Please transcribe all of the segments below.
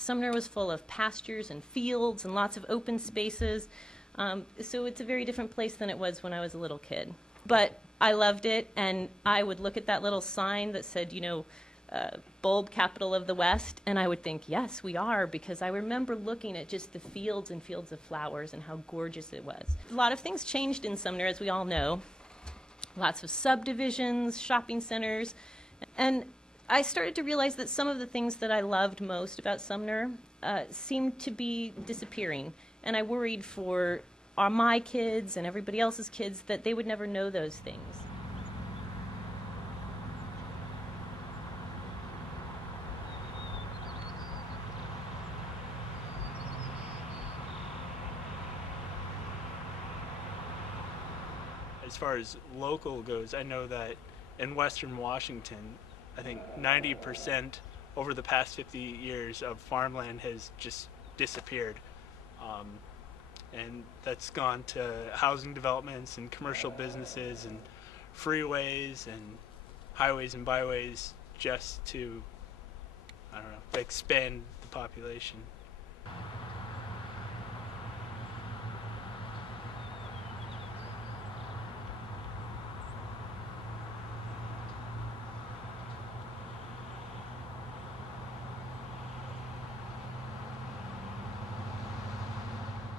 Sumner was full of pastures and fields and lots of open spaces. So it's a very different place than it was when I was a little kid. But I loved it, and I would look at that little sign that said, bulb capital of the West, and I would think, yes, we are, because I remember looking at just the fields and fields of flowers and how gorgeous it was. A lot of things changed in Sumner, as we all know. Lots of subdivisions, shopping centers, and I started to realize that some of the things that I loved most about Sumner seemed to be disappearing, and I worried for my kids and everybody else's kids that they would never know those things. As far as local goes, I know that in Western Washington, I think 90% over the past 50 years of farmland has just disappeared. And that's gone to housing developments and commercial businesses and freeways and highways and byways just to, expand the population.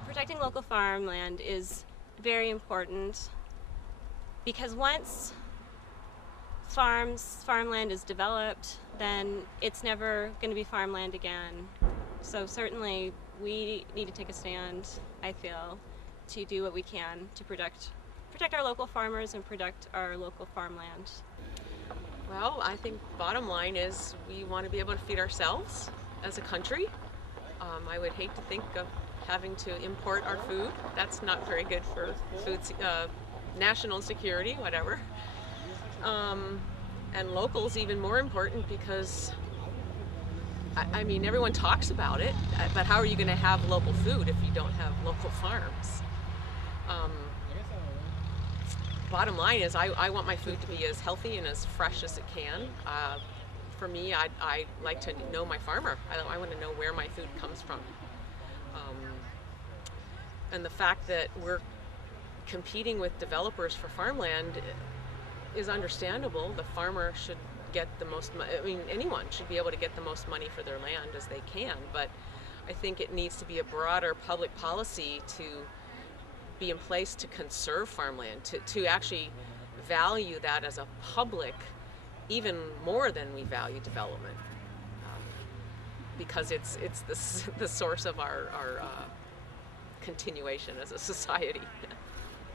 Protecting local farmland is very important because once farmland is developed, then it's never going to be farmland again. So certainly we need to take a stand, I feel, to do what we can to protect our local farmers and protect our local farmland. Well, I think bottom line is we want to be able to feed ourselves as a country. I would hate to think of having to import our food. That's not very good for food, national security, whatever. And local is even more important because, I mean, everyone talks about it, but how are you going to have local food if you don't have local farms? Bottom line is I want my food to be as healthy and as fresh as it can. For me, I like to know my farmer. I want to know where my food comes from. And the fact that we're competing with developers for farmland is understandable. The farmer should get the most money. I mean, anyone should be able to get the most money for their land as they can, but I think it needs to be a broader public policy to be in place to conserve farmland, to actually value that as a public even more than we value development, because it's the source of our continuation as a society.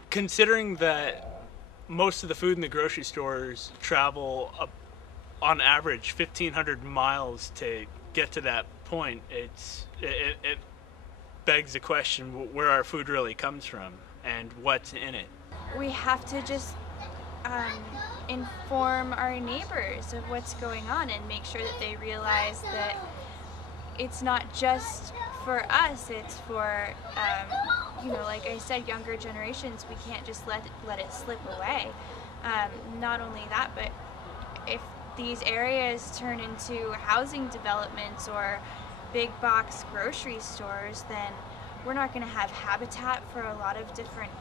Considering that most of the food in the grocery stores travel on average 1,500 miles to get to that point, it begs the question where our food really comes from and what's in it. We have to just inform our neighbors of what's going on and make sure that they realize that it's not just for us, it's for, like I said, younger generations. We can't just let it slip away. Not only that, but if these areas turn into housing developments or big box grocery stores, then we're not going to have habitat for a lot of different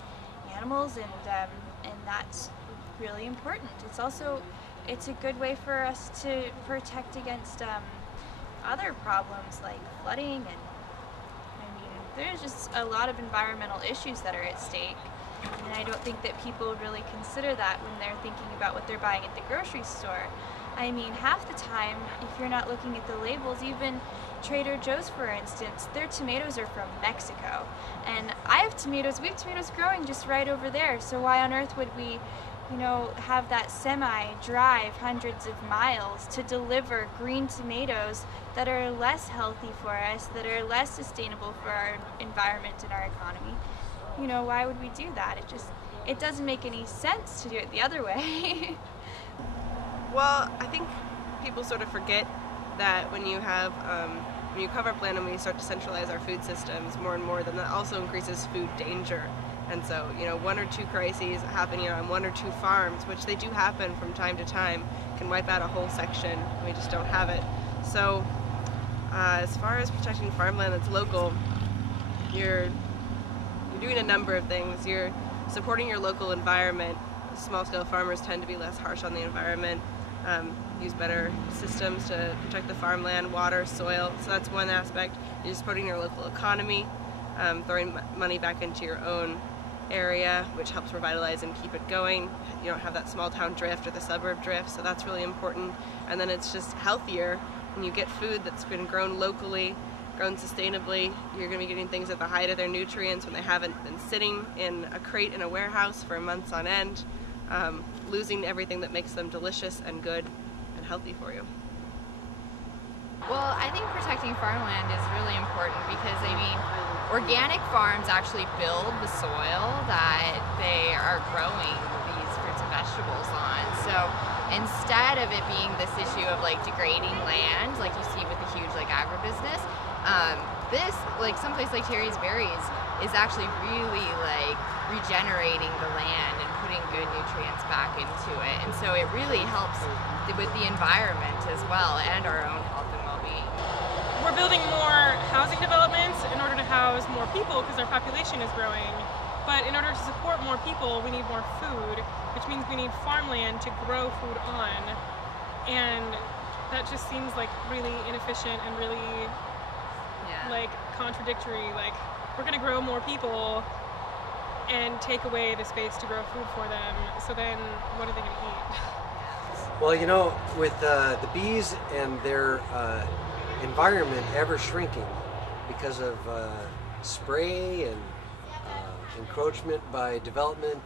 animals, and that's really important. It's a good way for us to protect against other problems like flooding, and there's just a lot of environmental issues that are at stake, and I don't think that people really consider that when they're thinking about what they're buying at the grocery store. I mean, half the time, if you're not looking at the labels, even Trader Joe's, for instance, their tomatoes are from Mexico, and we have tomatoes growing just right over there, so why on earth would we have that semi drive hundreds of miles to deliver green tomatoes that are less healthy for us, that are less sustainable for our environment and our economy? Why would we do that? It doesn't make any sense to do it the other way. Well, I think people sort of forget that when you have when you cover up land and when you start to centralize our food systems more and more, then that also increases food danger. And so, one or two crises happen, on one or two farms, which they do happen from time to time, can wipe out a whole section, and we just don't have it. So, As far as protecting farmland that's local, you're doing a number of things. You're supporting your local environment. Small-scale farmers tend to be less harsh on the environment, use better systems to protect the farmland, water, soil. So that's one aspect. You're supporting your local economy, throwing money back into your own area, which helps revitalize and keep it going. You don't have that small town drift or the suburb drift, so that's really important. And then it's just healthier when you get food that's been grown locally, grown sustainably. You're going to be getting things at the height of their nutrients when they haven't been sitting in a crate in a warehouse for months on end, losing everything that makes them delicious and good and healthy for you. Well, I think protecting farmland is really important because, I mean, organic farms actually build the soil that they are growing these fruits and vegetables on. So instead of it being this issue of like degrading land, like you see with the huge like agribusiness, this, like someplace like Terry's Berries, is actually really like regenerating the land and putting good nutrients back into it. And so it really helps with the environment as well and our own health and well-being. We're building more housing developments in order to house more people because our population is growing. But in order to support more people, we need more food, which means we need farmland to grow food on. And that just seems like really inefficient and really like contradictory. Like, we're gonna grow more people and take away the space to grow food for them. So then what are they gonna eat? Well, you know, with the bees and their environment ever shrinking because of spray and encroachment by development,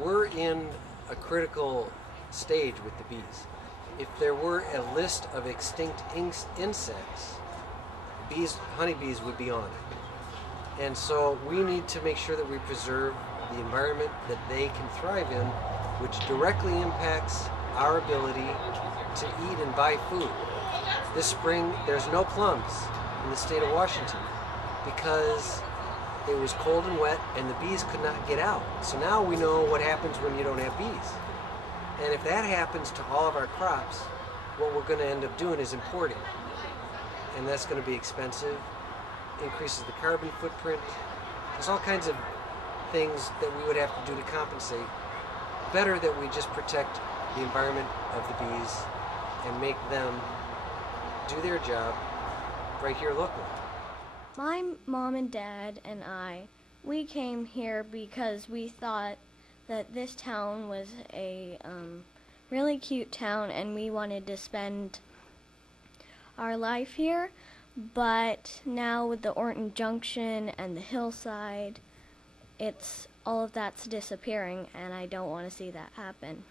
we're in a critical stage with the bees. If there were a list of extinct insects, honeybees would be on it. And so we need to make sure that we preserve the environment that they can thrive in, which directly impacts our ability to eat and buy food. This spring, there's no plums in the state of Washington because it was cold and wet and the bees could not get out. So now we know what happens when you don't have bees. And if that happens to all of our crops, what we're going to end up doing is importing. And that's going to be expensive, increases the carbon footprint. There's all kinds of things that we would have to do to compensate. Better that we just protect the environment of the bees and make them do their job right here locally. My mom and dad and I, we came here because we thought that this town was a really cute town and we wanted to spend our life here, but now with the Orton Junction and the hillside, all of that's disappearing and I don't want to see that happen.